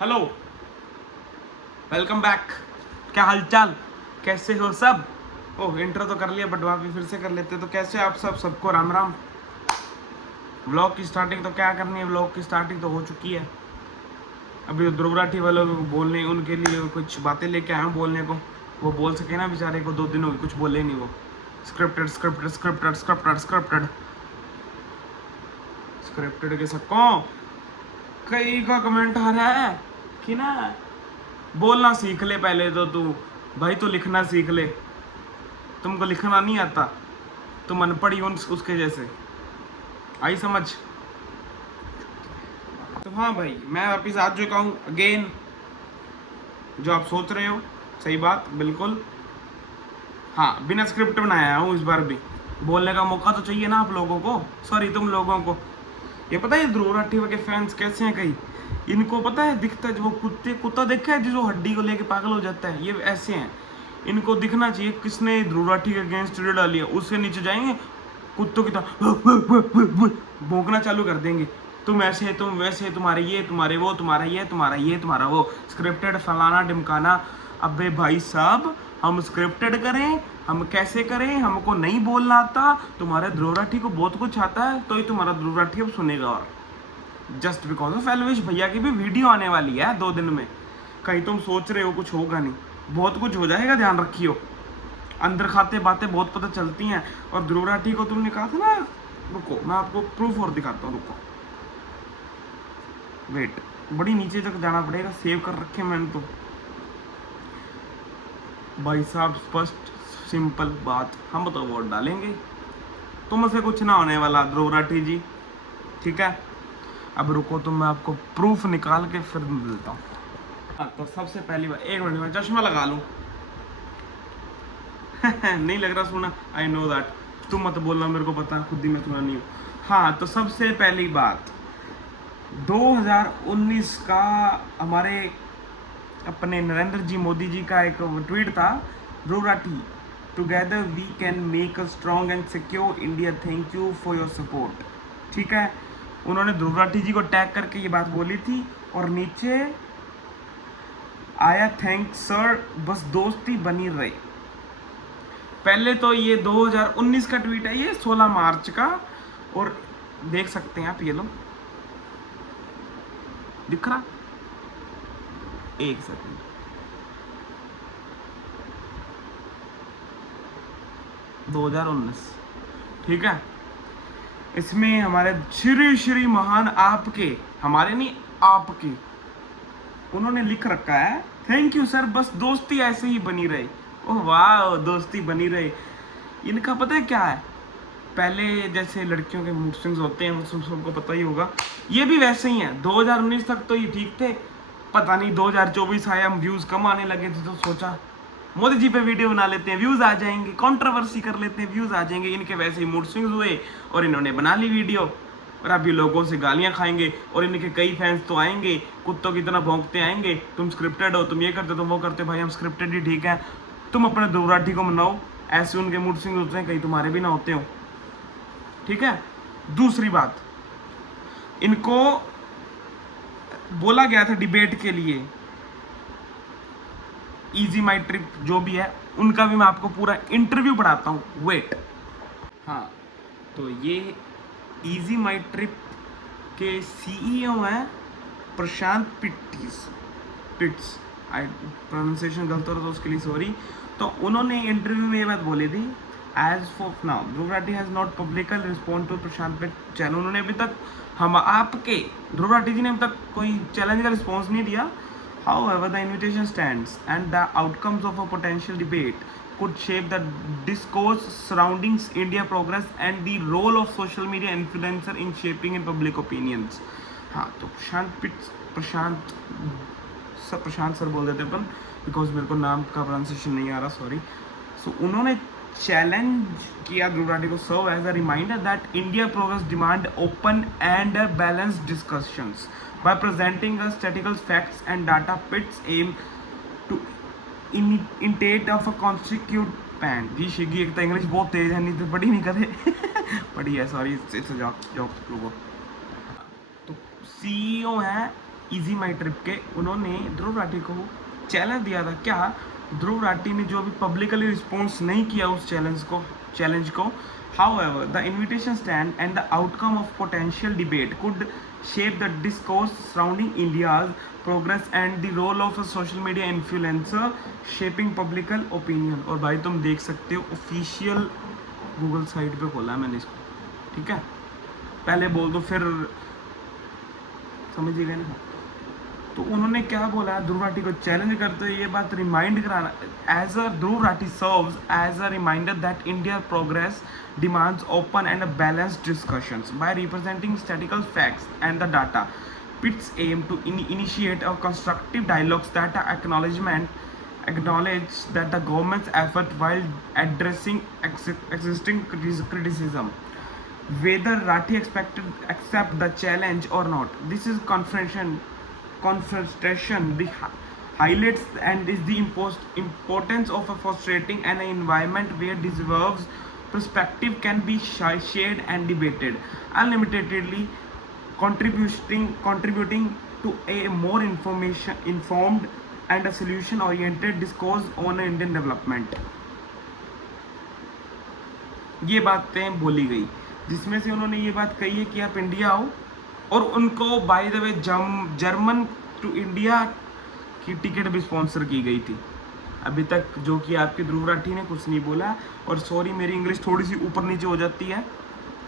Hello, welcome back. क्या हालचाल, कैसे हो सब? ओह, इंट्रो तो कर लिया बट वहाँ भी फिर से कर लेते। तो कैसे आप सब? सबको राम राम। व्लॉग की स्टार्टिंग तो क्या करनी है, व्लॉग की स्टार्टिंग तो हो चुकी है। अभी ध्रुव राठी वालों को बोलने, उनके लिए कुछ बातें लेके आया हूँ बोलने को। वो बोल सके ना, बेचारे को 2 दिन हो गए कुछ बोले नहीं वो। Scripted scripted scripted scripted scripted scripted के सबको कई का कमेंट आ रहा है कि ना, बोलना सीख ले पहले तो तू। भाई तो लिखना सीख ले। तुमको लिखना नहीं आता, तुम अनपढ़ ही उसके जैसे। आई समझ? तो हाँ भाई, मैं वापिस आ चुका हूँ अगेन। जो आप सोच रहे हो, सही बात, बिल्कुल। हाँ, बिना स्क्रिप्ट बनाया हूँ इस बार भी। बोलने का मौका तो चाहिए ना आप लोगों को, सॉरी तुम लोगों को। ये पता है ध्रुव राठी के फैंस कैसे हैं कई? इनको पता है, दिखता है जो वो कुत्ता देखा है जो हड्डी को लेके पागल हो जाता है, ये ऐसे हैं। इनको दिखना चाहिए किसने ध्रुव राठी के अगेंस्ट वीडियो डाली है, उसके नीचे जाएंगे कुत्तों की तरह भौंकना चालू कर देंगे। तुम ऐसे, तुम वैसे, तुम्हारे ये, तुम्हारे वो, तुम्हारा ये, तुम्हारा ये, तुम्हारा वो, स्क्रिप्टेड फलाना ढिमकाना। अबे भाई साहब, हम स्क्रिप्टेड करें, हम कैसे करें? हमको नहीं बोलना आता। तुम्हारे ध्रुव राठी को बहुत कुछ आता है, तो ही तुम्हारा ध्रुव राठी अब सुनेगा। और जस्ट बिकॉज ऑफ एलविश भैया की भी वीडियो आने वाली है 2 दिन में। कहीं तुम सोच रहे हो कुछ होगा नहीं, बहुत कुछ हो जाएगा, ध्यान रखियो। अंदर खाते बातें बहुत पता चलती हैं। और ध्रुव राठी को तुमने कहा था ना, रुको मैं आपको प्रूफ और दिखाता हूँ, रुको वेट। बड़ी नीचे तक जाना पड़ेगा, सेव कर रखे मैंने तो। भाई साहब, स्पष्ट सिंपल बात, हम तो वोट डालेंगे। तुमसे कुछ ना होने वाला ध्रुव राठी जी, ठीक है? अब रुको, तो मैं आपको प्रूफ निकाल के फिर मिलता हूँ। हाँ, तो सबसे पहली बार, एक मिनट में चश्मा लगा लूँ। नहीं लग रहा सुना, आई नो दैट। तुम मत बोलना, मेरे को पता, खुद ही मैं सुना नहीं हूँ। हाँ, तो सबसे पहली बात, 2019 का हमारे अपने नरेंद्र जी मोदी जी का एक ट्वीट था, Dhruv Rathee, together we can make a strong and secure India, thank you for your support. ठीक है, उन्होंने ध्रुव राठी जी को टैग करके ये बात बोली थी। और नीचे आया, थैंक्स सर, बस दोस्ती बनी रहे। पहले तो ये 2019 का ट्वीट है, ये 16 मार्च का। और देख सकते हैं आप, ये लो, दिख रहा? एक सेकंड, 2019, ठीक है। इसमें हमारे श्री श्री महान आपके, हमारे नहीं आपके, उन्होंने लिख रखा है, थैंक यू सर, बस दोस्ती ऐसे ही बनी रहे। ओह वाह, दोस्ती बनी रहे। इनका पता है क्या है? पहले जैसे लड़कियों के मूड स्विंग्स होते हैं, वो सबको पता ही होगा, ये भी वैसे ही हैं। 2019 तक तो ये ठीक थे, पता नहीं 2024 आया, हम व्यूज़ कम आने लगे थे, तो सोचा मोदी जी पे वीडियो बना लेते हैं, व्यूज़ आ जाएंगे, कंट्रोवर्सी कर लेते हैं, व्यूज़ आ जाएंगे। इनके वैसे ही मूड स्विंग्स हुए और इन्होंने बना ली वीडियो। और अभी लोगों से गालियां खाएंगे, और इनके कई फैंस तो आएंगे, कुत्तों की तरह भौंकते आएंगे, तुम स्क्रिप्टेड हो, तुम ये करते हो, तुम वो करते हो। भाई हम स्क्रिप्टेड ही ठीक है, तुम अपने ध्रुव राठी को मनाओ, ऐसे उनके मूड स्विंग्स होते हैं, कहीं तुम्हारे भी ना होते हो, ठीक है। दूसरी बात, इनको बोला गया था डिबेट के लिए, इजी माई ट्रिप जो भी है, उनका भी मैं आपको पूरा इंटरव्यू पढ़ाता हूँ, वेट। हाँ, तो ये इजी माई ट्रिप के सीईओ हैं प्रशांत पिट्स। आई प्रोनाउंसिएशन गलत हो रहा था, उसके लिए सॉरी। तो उन्होंने इंटरव्यू में ये बात बोली थी, as for now Dhruv Rathee has not publicly respond to Prashant pit channel. उन्होंने अभी तक, हम आपके ध्रुव राठी जी ने अभी तक कोई चैलेंज का रिस्पॉन्स नहीं दिया। However, the invitation stands, and the outcomes of a potential debate could shape the discourse surrounding India progress and the role of social media influencer in shaping in public opinions. हाँ, तो प्रशांत sir बोल देते अपन, because मेरे को नाम का pronunciation नहीं आ रहा, सॉरी। सो उन्होंने चैलेंज किया ध्रुव राठी को, serve as a reminder that India progress demand open and balanced discussions by presenting us statistical facts and data. Pits aim to imitate of a constitute pan जी शिगी, एक तो इंग्लिश बहुत तेज है, नहीं तो पढ़ी नहीं करे पढ़ी है, सॉरी, इट्स जॉक लोगों। तो सीईओ हैं इजी माई ट्रिप के उन्होंने ध्रुव राठी को चैलेंज दिया था। क्या ध्रुव राठी ने जो अभी पब्लिकली रिस्पॉन्स नहीं किया उस चैलेंज को however the invitation stand and the outcome of potential debate could shape the discourse surrounding India's progress and the role of a social media influencer shaping public opinion। और भाई तुम देख सकते हो ऑफिशियल गूगल साइट पे खोला है मैंने इसको, ठीक है, पहले बोल दो फिर समझिएगा ना। तो उन्होंने क्या बोला, ध्रुव राठी को चैलेंज करते हुए ये बात रिमाइंड कराना, as a Dhruv Rathee serves as a reminder that India progress demands open and balanced discussions by representing statistical facts and the data. Its aim to initiate a constructive dialogues that acknowledge that the government's effort while addressing existing criticism. Whether Rathi accept the challenge or not, this is confrontation highlights and is the importance of fostering an environment where diverse perspective can be shared and debated unlimitedly, contributing to a more informed and a solution oriented discourse on Indian development। ये बातें बोली गई जिसमें से उन्होंने ये बात कही है कि आप इंडिया आओ, और उनको by the way German to India की टिकट भी स्पॉन्सर की गई थी अभी तक, जो कि आपके ध्रुव राठी ने कुछ नहीं बोला। और सॉरी मेरी इंग्लिश थोड़ी सी ऊपर नीचे हो जाती है,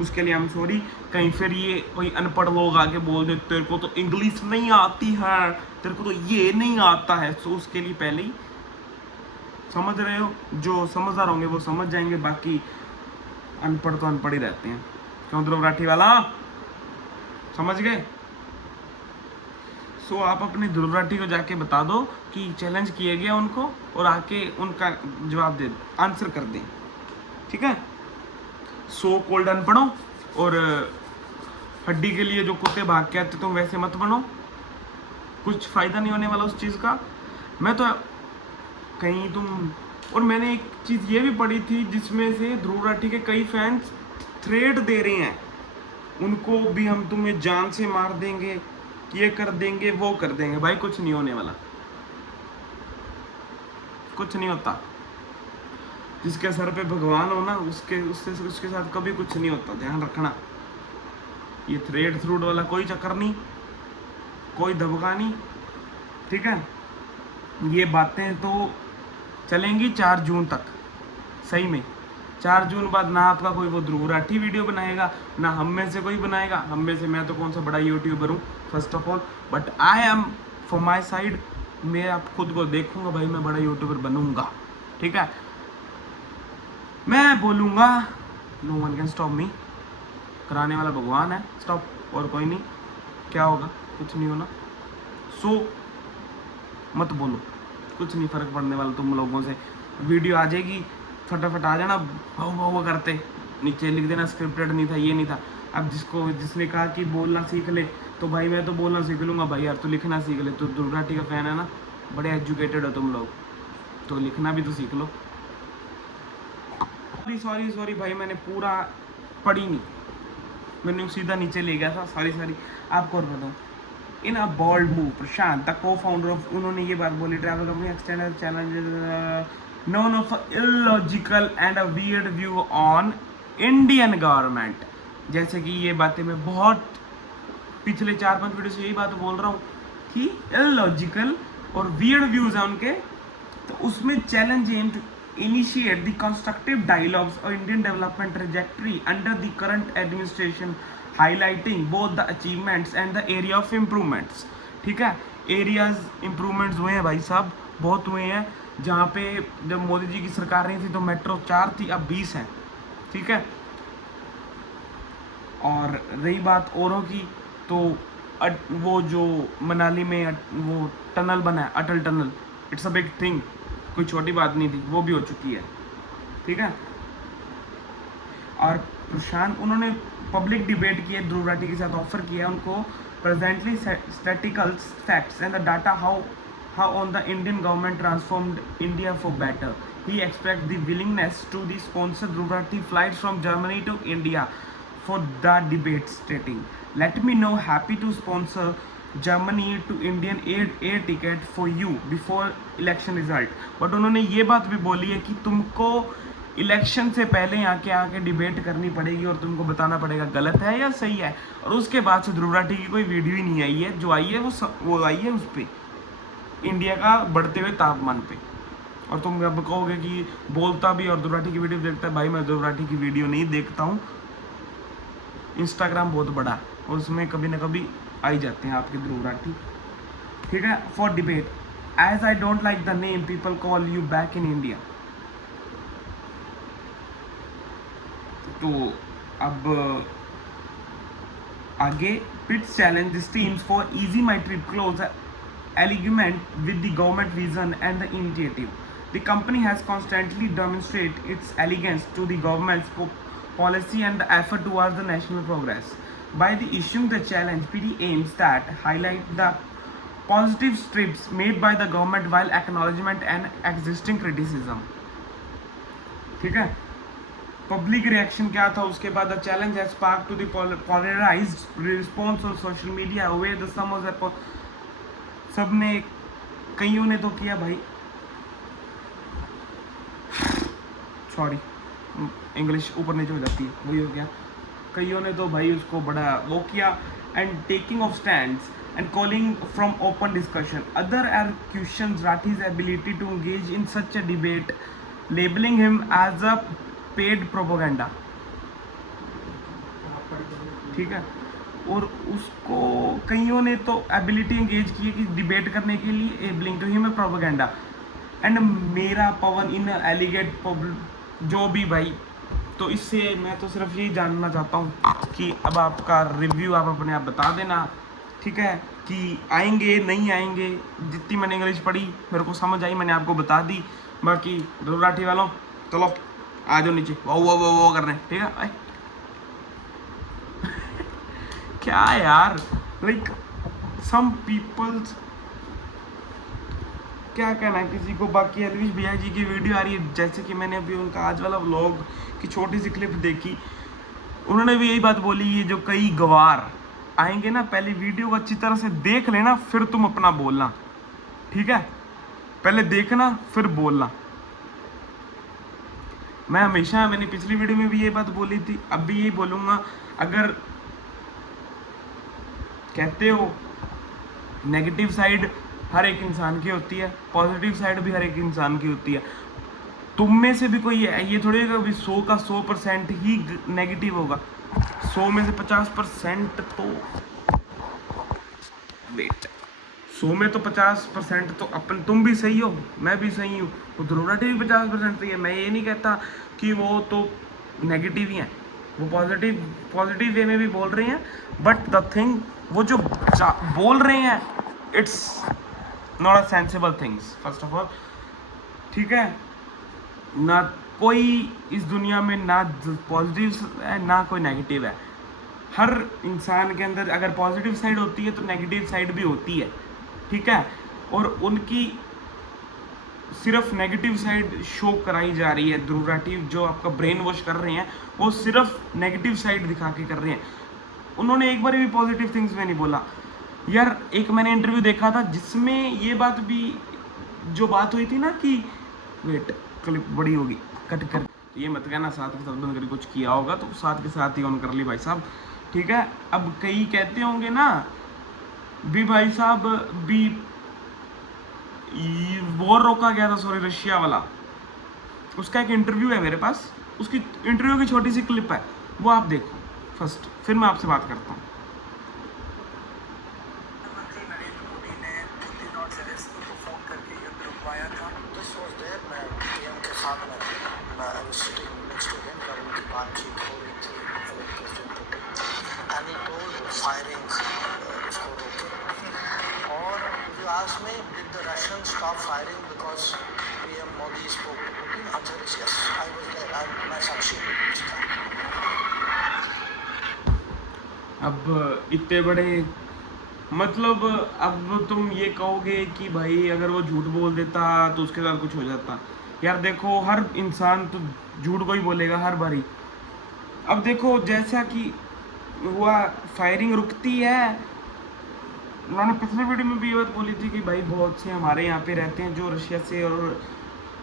उसके लिए हम सॉरी। कहीं फिर ये कोई अनपढ़ लोग आके बोल दे तेरे को तो इंग्लिश नहीं आती है, तेरे को तो ये नहीं आता है, तो उसके लिए पहले ही समझ रहे हो, जो समझदार होंगे वो समझ जाएंगे, बाकी अनपढ़ तो अनपढ़ ही रहते हैं। क्यों ध्रुव राठी वाला, समझ गए? सो आप अपने ध्रुव राठी को जाके बता दो कि चैलेंज किया गया उनको, और आके उनका जवाब दे, आंसर कर दें, ठीक है। सो कोल्ड अनपढ़ो और हड्डी के लिए जो कुत्ते भाग के आते तुम वैसे मत बनो, कुछ फायदा नहीं होने वाला उस चीज़ का। मैं तो कहीं तुम, और मैंने एक चीज़ ये भी पढ़ी थी जिसमें से ध्रुव राठी के कई फैंस थ्रेट दे रहे हैं उनको भी, हम तुम्हें जान से मार देंगे, ये कर देंगे, वो कर देंगे। भाई कुछ नहीं होने वाला, कुछ नहीं होता। जिसके सर पे भगवान हो ना, उसके साथ कभी कुछ नहीं होता, ध्यान रखना। ये थ्रेड थ्रूड वाला कोई चक्कर नहीं, कोई दबका नहीं, ठीक है। ये बातें तो चलेंगी 4 जून तक, सही में 4 जून बाद ना आपका कोई वो ध्रुव राठी वीडियो बनाएगा, ना हम में से कोई बनाएगा। हम में से मैं तो कौन सा बड़ा यूट्यूबर हूँ first of all, but I am for my side, मैं आप खुद को देखूंगा भाई, मैं बड़ा यूट्यूबर बनूंगा, ठीक है। मैं बोलूँगा no one can stop me, कराने वाला भगवान है स्टॉप, और कोई नहीं। क्या होगा, कुछ नहीं होना। सो मत बोलो, कुछ नहीं फ़र्क पड़ने वाला तुम लोगों से। वीडियो आ जाएगी, फटाफट आ जाना, भाव भाव करते नीचे लिख देना स्क्रिप्टेड नहीं था, ये नहीं था। अब जिसने कहा कि बोलना सीख ले, तो भाई मैं तो बोलना सीख लूँगा भाई, यार तू लिखना सीख ले, तू ध्रुव राठी का फ़ैन है ना, बड़े एजुकेटेड हो तुम लोग, तो लिखना भी तो सीख लो। सॉरी भाई, मैंने पूरा पढ़ी नहीं, मैंने सीधा नीचे ले गया था, सारी आपको और बताऊँ। In a bold move, Prashant the co-founder of, उन्होंने ये बात बोली, travel company extended challenge known of illogical and a weird view on Indian government। जैसे कि ये बातें मैं बहुत पिछले 4-5 वीडियो से यही बात बोल रहा हूँ कि illogical और weird views हैं उनके, तो उसमें challenge aim to initiate the constructive dialogues on Indian development trajectory under the current administration, highlighting both the achievements and the area of improvements। ठीक है, एरियाज इम्प्रूवमेंट्स हुए हैं भाई साहब, बहुत हुए हैं। जहाँ पे जब मोदी जी की सरकार नहीं थी तो मेट्रो 4 थी, अब 20 है, ठीक है। और रही बात औरों की, तो वो जो मनाली में वो टनल बना है, Atal tunnel, it's a big thing, कोई छोटी बात नहीं थी, वो भी हो चुकी है, ठीक है। और प्रशांत, उन्होंने पब्लिक डिबेट की है, ध्रुव राठी के साथ ऑफर किया उनको presently statistical facts and the data how on the Indian government transformed India for better। He expressed the willingness to the sponsor Dhruv Rathi flights from Germany to India for the debate, stating, "Let me know, happy to sponsor Germany to Indian air ticket for you before election result. But उन्होंने ये बात भी बोली है कि तुमको election से पहले यहाँ के आके डिबेट करनी पड़ेगी और तुमको बताना पड़ेगा गलत है या सही है। और उसके बाद से ध्रुव राठी की कोई वीडियो ही नहीं आई है, जो आई है वो आई है उस पर इंडिया का बढ़ते हुए तापमान पे। और तुम अब कहोगे कि बोलता भी और ध्रुव राठी की वीडियो देखता है, भाई मैं ध्रुव राठी की वीडियो नहीं देखता हूँ, इंस्टाग्राम बहुत बड़ा है और उसमें कभी ना कभी आई जाते हैं आपके ध्रुव राठी, ठीक है। For debate as I don't like the name people call you back in India. तो अब आगे Pitti's challenge this teams for ease my trip close argument with the government vision and the initiative. The company has constantly demonstrated its allegiance to the government's policy and the effort towards the national progress. By the issuing the challenge, PD aims that highlight the positive strips made by the government while acknowledgement and existing criticism. ठीक है। Public reaction क्या था उसके बाद, the challenge has spark to the polarised response on social media where the some of सबने कईयों ने तो किया भाई, सॉरी इंग्लिश ऊपर नीचे हो जाती है, वही हो गया, कईयों ने तो भाई उसको बड़ा वो किया, and taking of stands and calling from open discussion. Other are questions Rathee's ability to engage in such a debate, labelling him as a paid propaganda, ठीक है। और उसको कईयों ने तो एबिलिटी एंगेज की है कि डिबेट करने के लिए एबलिंग टू हिम प्रोपेगेंडा एंड मेरा पवन इन एलिगेट जो भी भाई। तो इससे मैं तो सिर्फ यही जानना चाहता हूँ कि अब आपका रिव्यू आप अपने आप बता देना, ठीक है, कि आएंगे नहीं आएंगे। जितनी मैंने इंग्लिश पढ़ी मेरे को समझ आई, मैंने आपको बता दी। बाकी ध्रुव राठी वालों चलो आ जाओ नीचे, वो कर रहे हैं, ठीक है। क्या यार, लाइक सम पीपल्स क्या कहना है किसी को। बाकी अलविश भैया जी की वीडियो आ रही है, जैसे कि मैंने अभी उनका आज वाला व्लॉग की छोटी सी क्लिप देखी, उन्होंने भी यही बात बोली, ये जो कई गवार आएंगे ना, पहले वीडियो को अच्छी तरह से देख लेना फिर तुम अपना बोलना, ठीक है। पहले देखना फिर बोलना। मैं हमेशा, मैंने पिछली वीडियो में भी ये बात बोली थी, अब भी यही बोलूँगा, अगर कहते हो नेगेटिव साइड हर एक इंसान की होती है, पॉजिटिव साइड भी हर एक इंसान की होती है। तुम में से भी कोई है, ये थोड़ी होगा अभी 100 का 100% ही नेगेटिव होगा, 100 में से 50% तो वेट, 100 में तो 50% तो अपन तुम भी सही हो, मैं भी सही हूँ, तो ध्रुव राठी भी 50% सही है। मैं ये नहीं कहता कि वो तो नेगेटिव ही हैं, वो पॉजिटिव वे में भी बोल रहे हैं, बट द थिंग वो जो बोल रहे हैं it's not a sensible things first of all, ठीक है। ना कोई इस दुनिया में ना पॉजिटिव है ना कोई नेगेटिव है, हर इंसान के अंदर अगर पॉजिटिव साइड होती है तो नेगेटिव साइड भी होती है, ठीक है। और उनकी सिर्फ नेगेटिव साइड शो कराई जा रही है। ध्रुव राठी जो आपका ब्रेन वॉश कर रहे हैं वो सिर्फ नेगेटिव साइड दिखा के कर रहे हैं, उन्होंने एक बार भी पॉजिटिव थिंग्स में नहीं बोला यार। एक मैंने इंटरव्यू देखा था जिसमें ये बात भी, जो बात हुई थी ना कि वेट क्लिप बड़ी होगी कट कर, ये मत कहना साथ के साथ बंद करके कुछ किया होगा, तो साथ के साथ ही ऑन कर ली भाई साहब, ठीक है। अब कई कहते होंगे ना भी भाई साहब भी वॉर रोका गया था, सॉरी रशिया वाला, उसका एक इंटरव्यू है मेरे पास, उसकी इंटरव्यू की छोटी सी क्लिप है, वो आप देखो फर्स्ट, फिर मैं आपसे बात करता हूँ। प्रधानमंत्री नरेंद्र मोदी ने पुतिन और ज़ेलेंस्की को फोन करके युद्ध रुकवाया था। This was there, मैं पीएम के साथ में I was sitting next to him और उनकी बातचीत हो रही थी with President Putin and he told firing उसको रोके। और if you ask me, did the Russians stop firing because PM Modi spoke to Putin? Answer is yes. I was there. मैं साक्षी हूँ। अब इतने बड़े मतलब, अब तुम ये कहोगे कि भाई अगर वो झूठ बोल देता तो उसके साथ कुछ हो जाता। यार देखो हर इंसान तो झूठ को ही बोलेगा हर बारी। अब देखो जैसा कि हुआ, फायरिंग रुकती है उन्होंने पिछले वीडियो में भी ये बात बोली थी कि भाई बहुत से हमारे यहाँ पे रहते हैं जो रशिया से और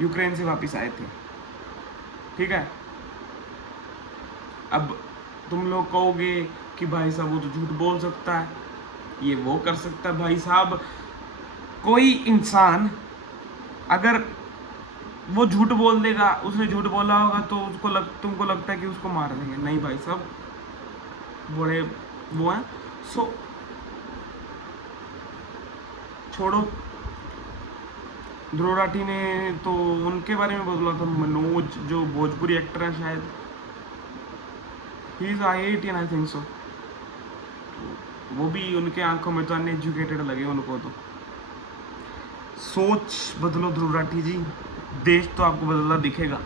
यूक्रेन से वापस आए थे, ठीक है। अब तुम लोग कहोगे कि भाई साहब वो तो झूठ बोल सकता है, ये वो कर सकता है। भाई साहब कोई इंसान अगर वो झूठ बोल देगा, उसने झूठ बोला होगा तो तुमको लगता है कि उसको मार देंगे, नहीं भाई साहब, बड़े वो हैं। सो छोड़ो, ध्रुव राठी ने तो उनके बारे में बोला था, मनोज जो भोजपुरी एक्टर है शायद, he is IITian I think so, वो भी उनके आंखों में तो अनएजुकेटेड लगे उनको। तो सोच बदलो ध्रुव राठी जी, देश तो आपको बदलता दिखेगा।